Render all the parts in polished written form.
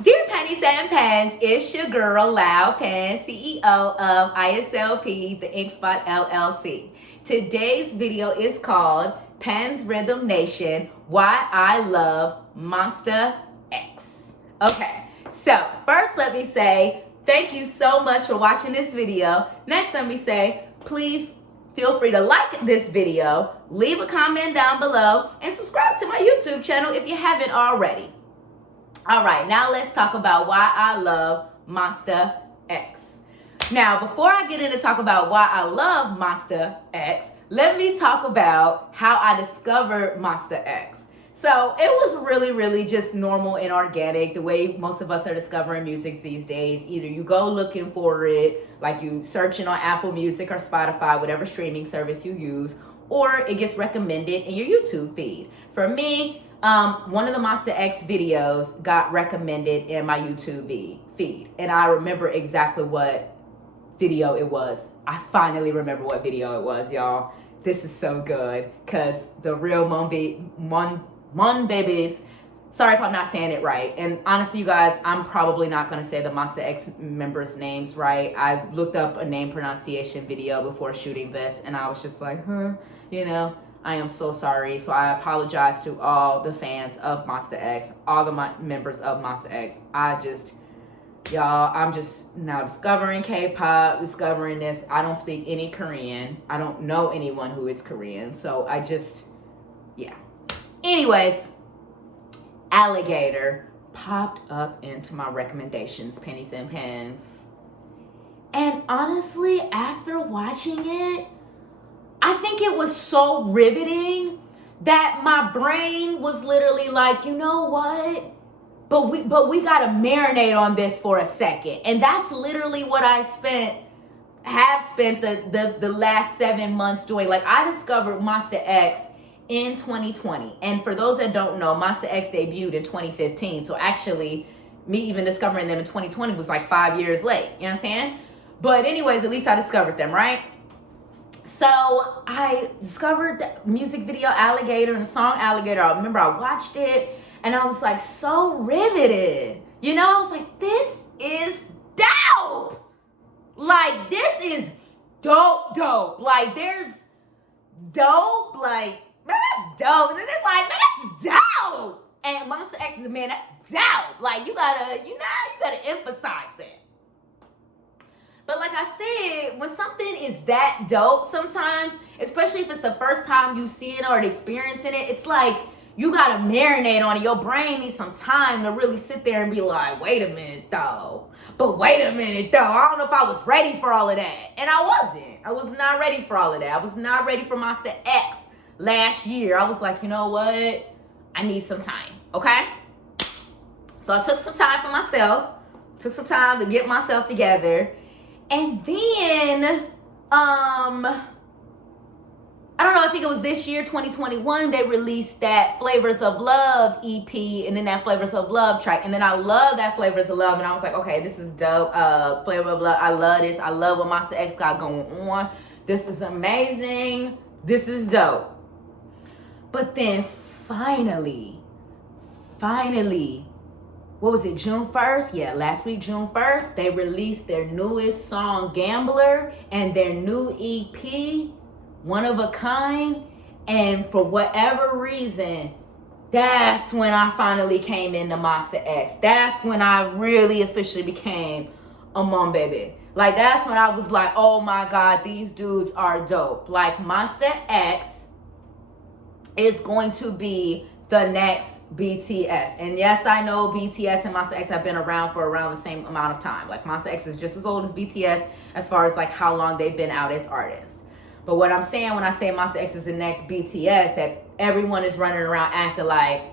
Dear Pennies and Pens, it's your girl LoudPen, CEO of ISLP, the InkSpot LLC. Today's video is called Pens Rhythm Nation, Why I Love Monsta X. Okay, so first let me say thank you so much for watching this video. Next let me say please feel free to like this video, leave a comment down below, and subscribe to my YouTube channel if you haven't already. All right, now let's talk about why I love Monsta X. Now, before I get into talk about why I love Monsta X, let me talk about how I discovered Monsta X. So it was really just normal and organic, the way most of us are discovering music these days. Either you go looking for it, like you searching on Apple Music or Spotify, whatever streaming service you use, or it gets recommended in your YouTube feed. For me, one of the Monsta X videos got recommended in my YouTube feed, and I remember exactly what video it was. I finally remember what video it was, y'all. This is so good, because the real Mon babies, sorry if I'm not saying it right, and honestly, you guys, I'm probably not going to say the Monsta X members' names right. I looked up a name pronunciation video before shooting this, and I was just like, you know, I am so sorry. So I apologize to all the fans of Monsta X, all the members of Monsta X. Y'all, I'm just now discovering K-pop, discovering this. I don't speak any Korean. I don't know anyone who is Korean. So yeah. Anyways, Alligator popped up into my recommendations, Pennies and Pens. And honestly, after watching it, I think it was so riveting that my brain was literally like, you know what? But we gotta marinate on this for a second. And that's literally what I have spent the last 7 months doing. Like, I discovered Monsta X in 2020. And for those that don't know, Monsta X debuted in 2015. So actually, me even discovering them in 2020 was like 5 years late. You know what I'm saying? But anyways, at least I discovered them, right? So I discovered the music video Alligator and the song Alligator. I remember I watched it and I was like so riveted. You know, I was like, this is dope. Like, this is dope. Like, there's dope. Like, man, that's dope. And then there's like, man, that's dope. And Monsta X is, man, that's dope. Like, you gotta emphasize that. But like I said, when something is that dope sometimes, especially if it's the first time you see it or experiencing it, it's like you gotta marinate on it. Your brain needs some time to really sit there and be like, wait a minute though. But wait a minute though. I don't know if I was ready for all of that. And I wasn't. I was not ready for all of that. I was not ready for Monsta X last year. I was like, you know what? I need some time, okay? So I took some time for myself. Took some time to get myself together. And then, I don't know, I think it was this year, 2021, they released that Flavors of Love EP and then that Flavors of Love track. And then I love that Flavors of Love. And I was like, okay, this is dope. Flavor of Love, I love this. I love what Monsta X got going on. This is amazing. This is dope. But then finally, what was it, June 1st? Yeah, last week, June 1st, they released their newest song, Gambler, and their new EP, One of a Kind. And for whatever reason, that's when I finally came into Monsta X. That's when I really officially became a mom baby. Like, that's when I was like, oh my God, these dudes are dope. Like, Monsta X is going to be the next BTS. And yes, I know BTS and Monsta X have been around for around the same amount of time. Like, Monsta X is just as old as BTS as far as like how long they've been out as artists. But what I'm saying when I say Monsta X is the next BTS, that everyone is running around acting like,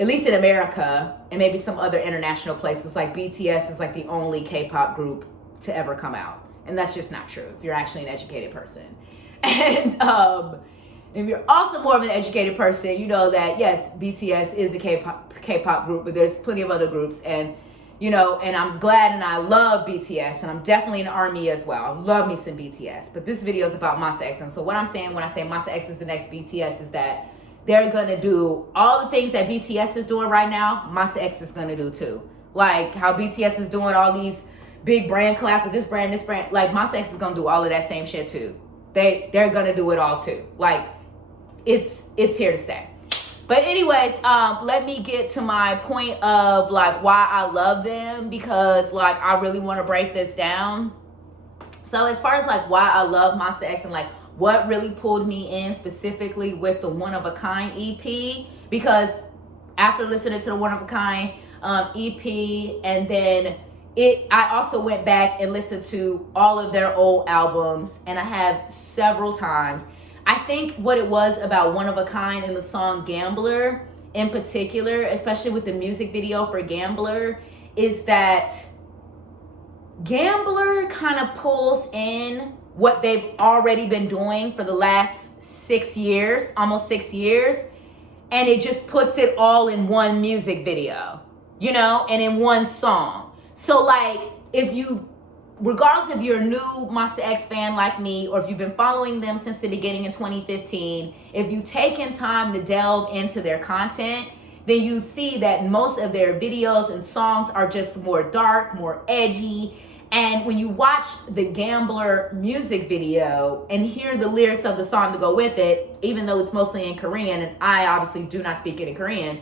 at least in America and maybe some other international places, like BTS is like the only K-pop group to ever come out. And that's just not true if you're actually an educated person. And if you're also more of an educated person, you know that, yes, BTS is a K-pop group, but there's plenty of other groups. And, you know, and I'm glad and I love BTS. And I'm definitely an ARMY as well. I love me some BTS. But this video is about Monsta X. And so what I'm saying when I say Monsta X is the next BTS is that they're going to do all the things that BTS is doing right now, Monsta X is going to do too. Like how BTS is doing all these big brand collabs with this brand, like Monsta X is gonna do all of that same shit too. They're gonna do it all too. Like it's here to stay. But anyways, let me get to my point of like why I love them, because like I really want to break this down. So as far as like why I love Monsta X and like what really pulled me in specifically with the One of a Kind EP, because after listening to the One of a Kind EP, and then I also went back and listened to all of their old albums, and I have several times. I think what it was about One of a Kind and the song Gambler in particular, especially with the music video for Gambler, is that Gambler kind of pulls in what they've already been doing for the last 6 years, almost 6 years, and it just puts it all in one music video, you know, and in one song. So like regardless if you're a new Monsta X fan like me, or if you've been following them since the beginning in 2015, if you've taken time to delve into their content, then you see that most of their videos and songs are just more dark, more edgy. And when you watch the Gambler music video and hear the lyrics of the song to go with it, even though it's mostly in Korean, and I obviously do not speak it in Korean,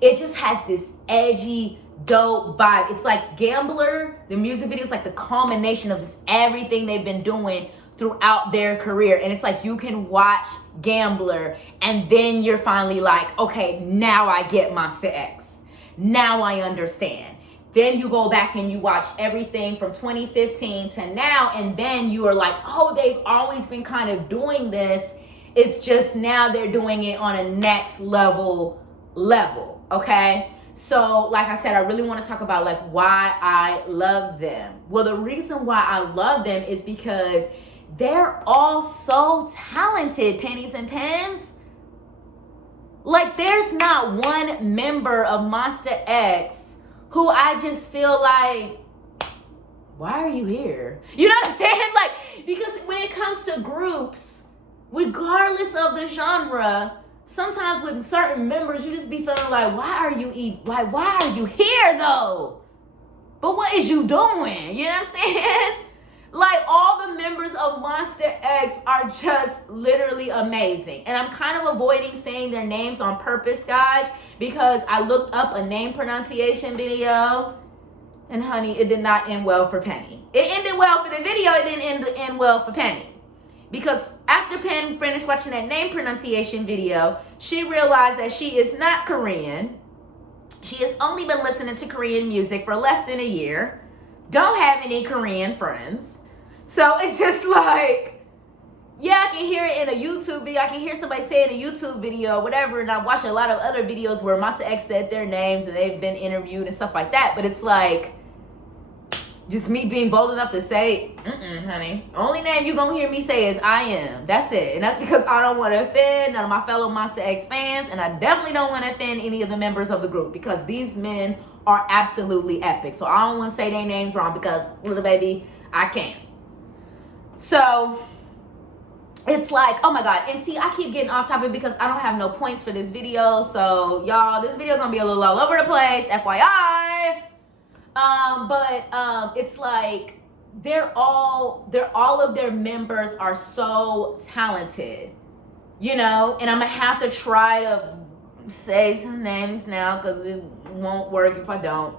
it just has this edgy, dope vibe. It's like Gambler, the music video is like the culmination of just everything they've been doing throughout their career. And it's like you can watch Gambler and then you're finally like, okay, now I get Monsta X. Now I understand. Then you go back and you watch everything from 2015 to now, and then you are like, oh, they've always been kind of doing this. It's just now they're doing it on a next level, okay? So like I said, I really want to talk about like why I love them. Well, the reason why I love them is because they're all so talented, Pennies and Pens. Like there's not one member of Monsta X who I just feel like, why are you here? You know what I'm saying? Like, because when it comes to groups, regardless of the genre, sometimes with certain members, you just be feeling like, why are you here though? But what is you doing? You know what I'm saying? Like all the members of Monsta X are just literally amazing. And I'm kind of avoiding saying their names on purpose, guys, because I looked up a name pronunciation video, and honey, it did not end well for Penny. It ended well for the video, it didn't end well for Penny. Because after Penny finished watching that name pronunciation video, she realized that she is not Korean. She has only been listening to Korean music for less than a year. Don't have any Korean friends. So it's just like, yeah, I can hear it in a YouTube video. I can hear somebody say it in a YouTube video or whatever. And I watch a lot of other videos where Monsta X said their names and they've been interviewed and stuff like that. But it's like, just me being bold enough to say, honey, only name you gonna hear me say is I am. That's it. And that's because I don't want to offend none of my fellow Monsta X fans. And I definitely don't want to offend any of the members of the group, because these men are absolutely epic. So I don't want to say their names wrong because, little baby, I can't. So it's like, oh my God. And see, I keep getting off topic because I don't have no points for this video. So y'all, this video gonna be a little all over the place, FYI. But it's like all of their members are so talented, you know, and I'm gonna have to try to say some names now because it won't work if I don't.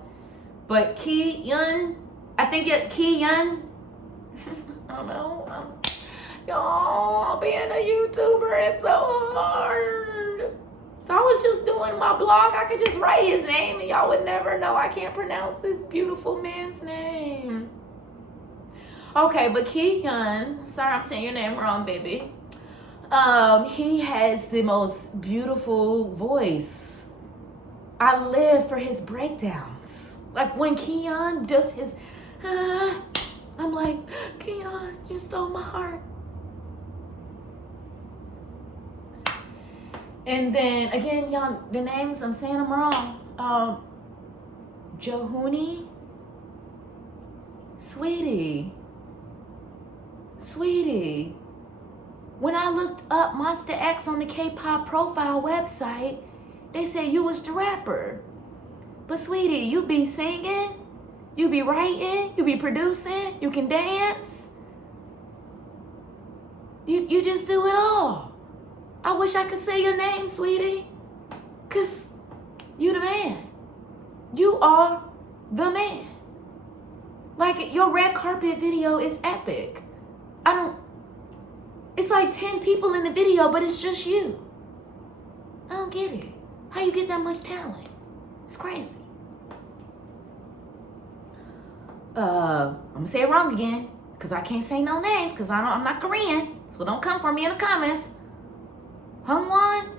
But Ki-Yun, I think Ki-Yun, I don't know. Y'all, being a YouTuber is so hard. If I was just doing my blog, I could just write his name and y'all would never know I can't pronounce this beautiful man's name. Okay, but Ki-Yun, sorry I'm saying your name wrong, baby. He has the most beautiful voice. I live for his breakdowns. Like when Ki-Yun does his, I'm like, Ki-Yun, you stole my heart. And then again, y'all, the names, I'm saying them wrong. Johuni, sweetie. When I looked up Monsta X on the K-pop profile website, they said you was the rapper. But But sweetie, you be singing, you be writing, you be producing, you can dance. You just do it all. I wish I could say your name, sweetie. Because you the man. You are the man. Like, your red carpet video is epic. It's like 10 people in the video, but it's just you. I don't get it. How you get that much talent? It's crazy. I'm gonna say it wrong again, because I can't say no names, because I'm not Korean. So don't come for me in the comments. Hungwon,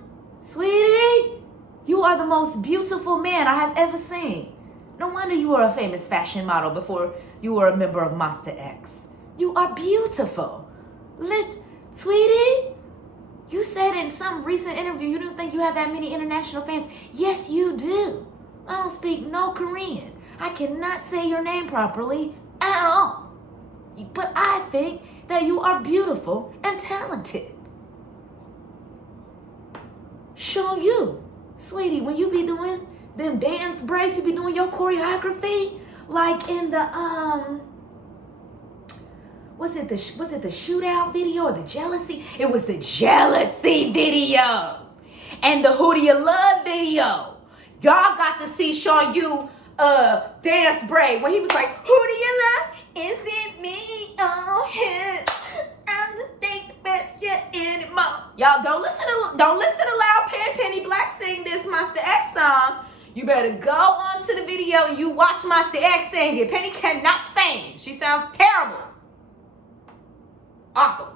sweetie, you are the most beautiful man I have ever seen. No wonder you were a famous fashion model before you were a member of Monsta X. You are beautiful. Sweetie, you said in some recent interview you don't think you have that many international fans. Yes, you do. I don't speak no Korean. I cannot say your name properly at all. But I think that you are beautiful and talented. Show you, sweetie, when you be doing them dance breaks, you be doing your choreography, like in the was it the shootout video or the jealousy? It was the jealousy video and the Who Do You Love video. Y'all got to see Sean Yu dance break when he was like, who do you love? Is it me or him? I'm the thing about you anymore. Y'all don't listen to LoudPen Penny Black sing this Monsta X song. You better go on to the video and you watch Monsta X sing it. Penny cannot sing. She sounds terrible. Awful.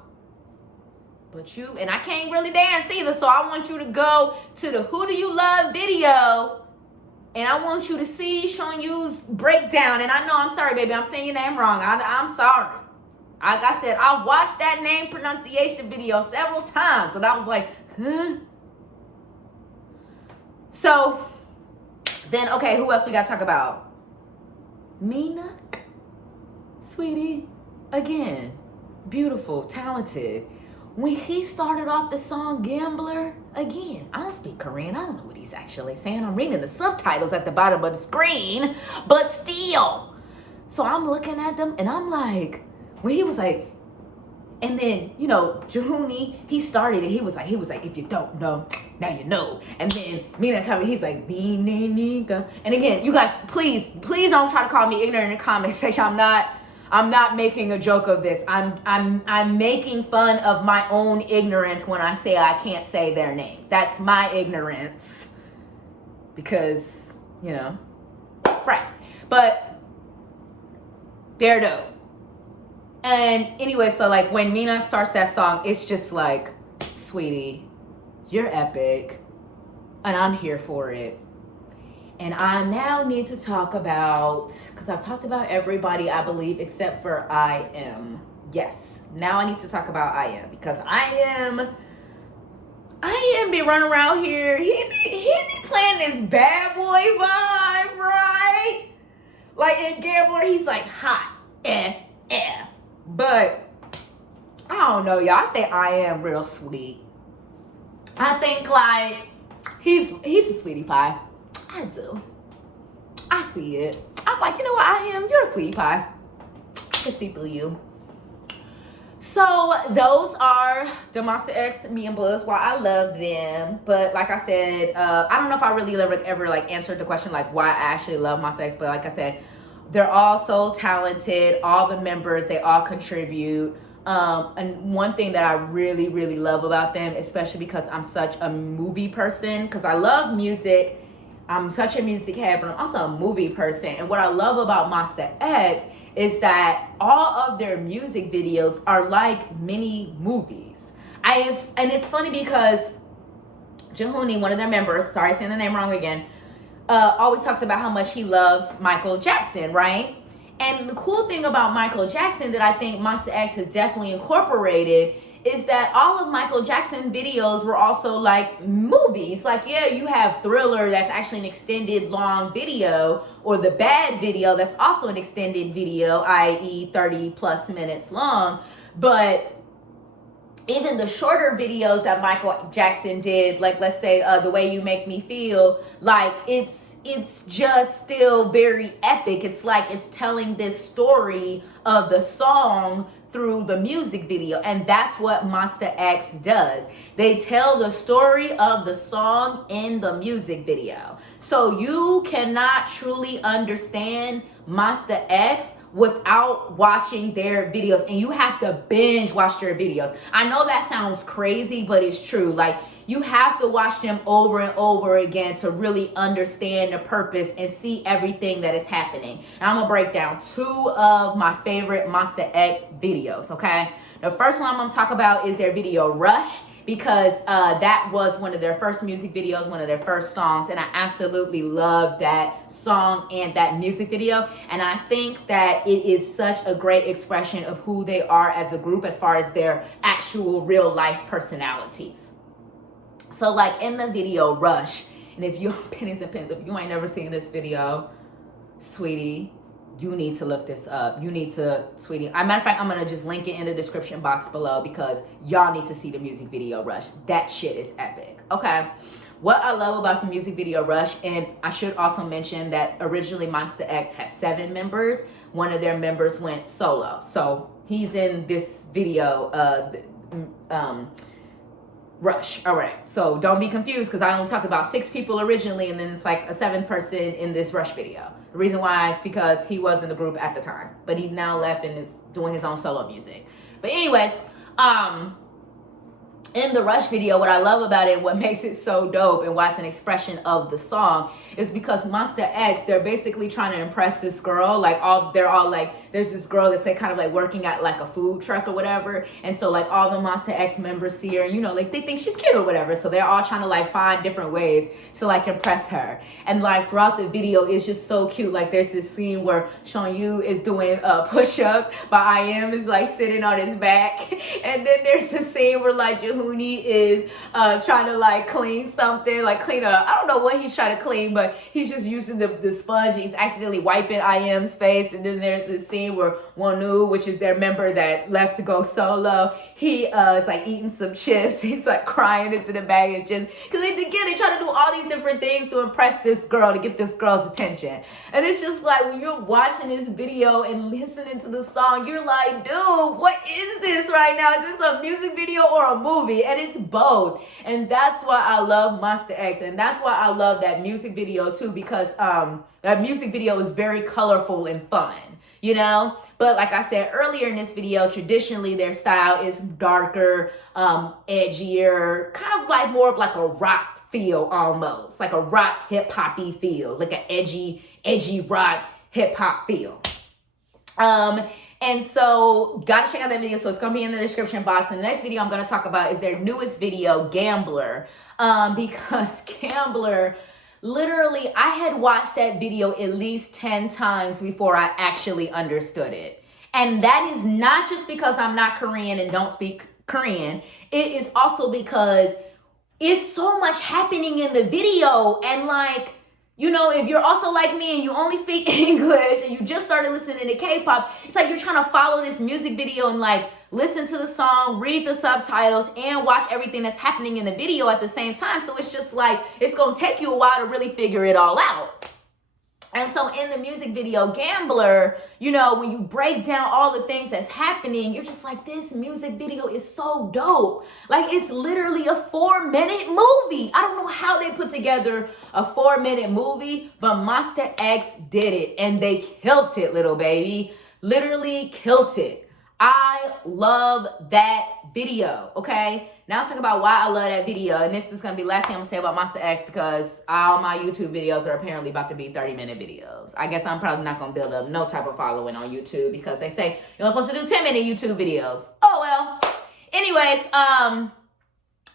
But you, and I can't really dance either, so I want you to go to the Who Do You Love video, and I want you to see Sean Yu's breakdown. And I know, I'm sorry, baby, I'm saying your name wrong. I'm sorry. Like I said, I watched that name pronunciation video several times, and I was like, huh? So, then, okay, who else we got to talk about? Mina, sweetie, again, beautiful, talented. When he started off the song Gambler, again, I don't speak Korean. I don't know what he's actually saying. I'm reading the subtitles at the bottom of the screen, but still. So I'm looking at them, and I'm like, when he was like, and then, you know, Jahuni, he started it. He was like, if you don't know, now you know. And then Mina coming, he's like, and again, you guys, please don't try to call me ignorant in the comment section. I'm not making a joke of this. I'm making fun of my own ignorance when I say I can't say their names. That's my ignorance. Because, you know, right. But they're dope. And anyway, so like when Mina starts that song, it's just like, sweetie, you're epic. And I'm here for it. And I now need to talk about, because I've talked about everybody, I believe, except for IM. Yes, now I need to talk about IM, because IM be running around here. He be playing this bad boy vibe, right? Like in Gambler, he's like hot SF. But I don't know, y'all. I think IM real sweet. I think like he's a sweetie pie. I do. I see it. I'm like, you know what, I am? You're a sweetie pie. I can see through you. So those are the Monsta X, me and Buzz. While I love them, but like I said, I don't know if I really ever like answered the question like why I actually love Monsta X. But like I said, they're all so talented. All the members, they all contribute. And one thing that I really, really love about them, especially because I'm such a movie person, because I love music. I'm such a music head, but I'm also a movie person. And what I love about Monsta X is that all of their music videos are like mini movies. And it's funny because Jahuni, one of their members, sorry saying the name wrong again, always talks about how much he loves Michael Jackson, right? And the cool thing about Michael Jackson that I think Monsta X has definitely incorporated is that all of Michael Jackson videos were also like movies. Like, yeah, you have Thriller, that's actually an extended long video, or the Bad video, that's also an extended video, i.e. 30 plus minutes long. But even the shorter videos that Michael Jackson did, like let's say The Way You Make Me Feel, like it's just still very epic. It's like it's telling this story of the song through the music video, and that's what Monsta X does. They tell the story of the song in the music video. So you cannot truly understand Monsta X without watching their videos, and you have to binge watch their videos. I know that sounds crazy, but it's true. Like, you have to watch them over and over again to really understand the purpose and see everything that is happening. And I'm gonna break down 2 of my favorite Monsta X videos, okay? The first one I'm gonna talk about is their video Rush, because that was one of their first music videos, one of their first songs, and I absolutely love that song and that music video. And I think that it is such a great expression of who they are as a group as far as their actual real life personalities. So like in the video Rush, and if you're Pennies and Pens, if you ain't never seen this video, sweetie, you need to look this up. You need to, sweetie. As a matter of fact, I'm going to just link it in the description box below because y'all need to see the music video Rush. That shit is epic. Okay. What I love about the music video Rush, and I should also mention that originally Monsta X had 7 members. One of their members went solo. So he's in this video, Rush. All right. So don't be confused because I only talked about 6 people originally, and then it's like a 7th person in this Rush video. The reason why is because he was in the group at the time, but he now left and is doing his own solo music. But anyways, in the Rush video, what I love about it, what makes it so dope and why it's an expression of the song is because Monsta X, they're basically trying to impress this girl. Like they're all like, there's this girl that's like kind of like working at like a food truck or whatever. And so like all the Monsta X members see her and, you know, like they think she's cute or whatever. So they're all trying to like find different ways to like impress her. And like throughout the video, it's just so cute. Like there's this scene where Sean Yu is doing push-ups, but I Am is like sitting on his back. And then there's this scene where like Jahuni is trying to like clean something, like clean up. I don't know what he's trying to clean, but he's just using the sponge. He's accidentally wiping I Am's face. And then there's this scene where Wonu, which is their member that left to go solo, he is like eating some chips. He's like crying into the bag of chips. Because they try to do all these different things to impress this girl, to get this girl's attention. And it's just like when you're watching this video and listening to the song, you're like, dude, what is this right now? Is this a music video or a movie? And it's both. And that's why I love Monsta X. And that's why I love that music video too, because that music video is very colorful and fun. You know, but like I said earlier in this video, traditionally their style is darker, edgier, kind of like more of like a rock feel almost, like a rock hip hoppy feel, like an edgy rock hip hop feel. And so gotta check out that video. So it's gonna be in the description box. And the next video I'm gonna talk about is their newest video, Gambler, because Gambler, literally, I had watched that video at least 10 times before I actually understood it. And that is not just because I'm not Korean and don't speak Korean. It is also because it's so much happening in the video. And like, you know, if you're also like me and you only speak English and you just started listening to K-pop, it's like you're trying to follow this music video and like listen to the song, read the subtitles, and watch everything that's happening in the video at the same time. So it's just like, it's gonna take you a while to really figure it all out. And so in the music video Gambler, you know, when you break down all the things that's happening, you're just like, this music video is so dope. Like, it's literally a 4-minute movie. I don't know how they put together a 4-minute movie, but Monsta X did it and they killed it, little baby. Literally killed it. I love that video, okay? Now let's talk about why I love that video. And this is going to be the last thing I'm going to say about Monsta X because all my YouTube videos are apparently about to be 30-minute videos. I guess I'm probably not going to build up no type of following on YouTube because they say you're supposed to do 10-minute YouTube videos. Oh, well. Anyways,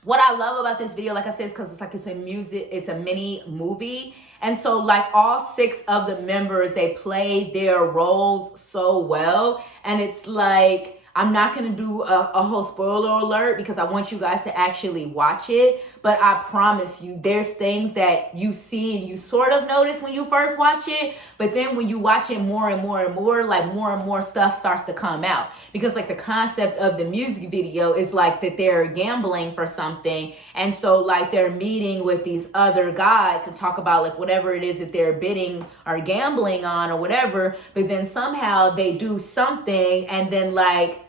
what I love about this video, like I said, is because it's a mini movie. And so like all 6 of the members, they play their roles so well. And it's like, I'm not going to do a whole spoiler alert because I want you guys to actually watch it. But I promise you, there's things that you see and you sort of notice when you first watch it. But then when you watch it more and more and more, like more and more stuff starts to come out. Because like the concept of the music video is like that they're gambling for something. And so like they're meeting with these other guys to talk about like whatever it is that they're bidding or gambling on or whatever. But then somehow they do something and then like,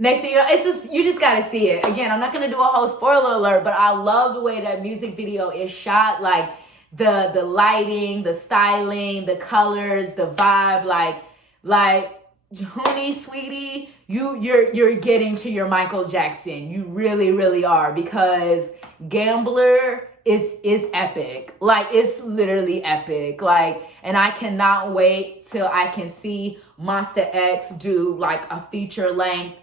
next thing you know, it's just, you just gotta see it. Again, I'm not gonna do a whole spoiler alert, but I love the way that music video is shot. Like the lighting, the styling, the colors, the vibe, like honey, sweetie, you're getting to your Michael Jackson. You really, really are, because Gambler is epic. Like it's literally epic. Like, and I cannot wait till I can see Monsta X do like a feature length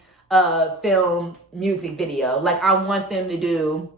film music video. Like I want them to do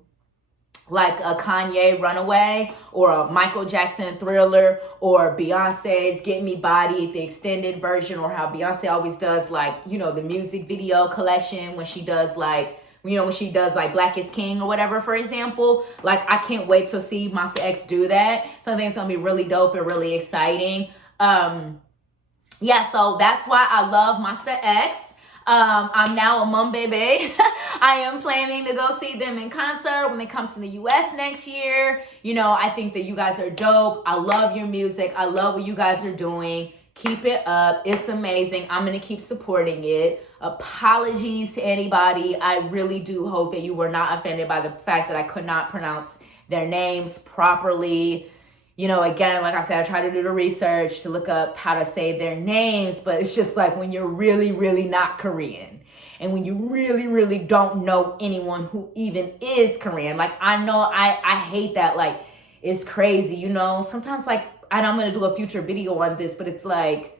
like a Kanye Runaway or a Michael Jackson Thriller or Beyonce's Get Me Body, the extended version, or how Beyonce always does like, you know, the music video collection when she does like, you know, when she does like Black is King or whatever, for example. Like I can't wait to see Monsta X do that. So I think it's gonna be really dope and really exciting. Yeah, so that's why I love Monsta X. I'm now a mom baby. I am planning to go see them in concert when they come to the US next year. You know, I think that you guys are dope. I love your music. I love what you guys are doing. Keep it up. It's amazing. I'm going to keep supporting it. Apologies to anybody. I really do hope that you were not offended by the fact that I could not pronounce their names properly. You know, again, like I said, I try to do the research to look up how to say their names, but it's just like when you're really, really not Korean and when you really, really don't know anyone who even is Korean. Like I know I hate that. Like it's crazy, you know, sometimes like, and I'm going to do a future video on this, but it's like,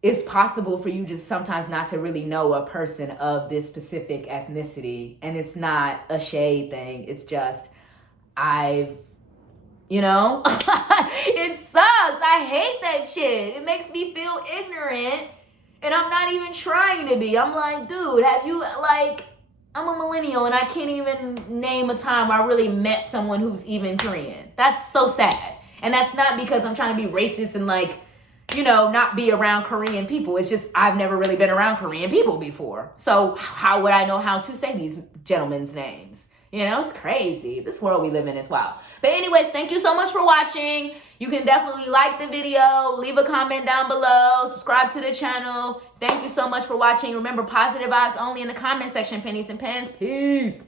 it's possible for you just sometimes not to really know a person of this specific ethnicity. And it's not a shade thing. It's just, you know, it sucks. I hate that shit. It makes me feel ignorant and I'm not even trying to be. I'm like, dude, have you, like, I'm a millennial and I can't even name a time where I really met someone who's even Korean. That's so sad. And that's not because I'm trying to be racist and like, you know, not be around Korean people. It's just, I've never really been around Korean people before. So how would I know how to say these gentlemen's names? You know, it's crazy. This world we live in is wild. But anyways, thank you so much for watching. You can definitely like the video, leave a comment down below, subscribe to the channel. Thank you so much for watching. Remember, positive vibes only in the comment section, Pennies and Pens. Peace.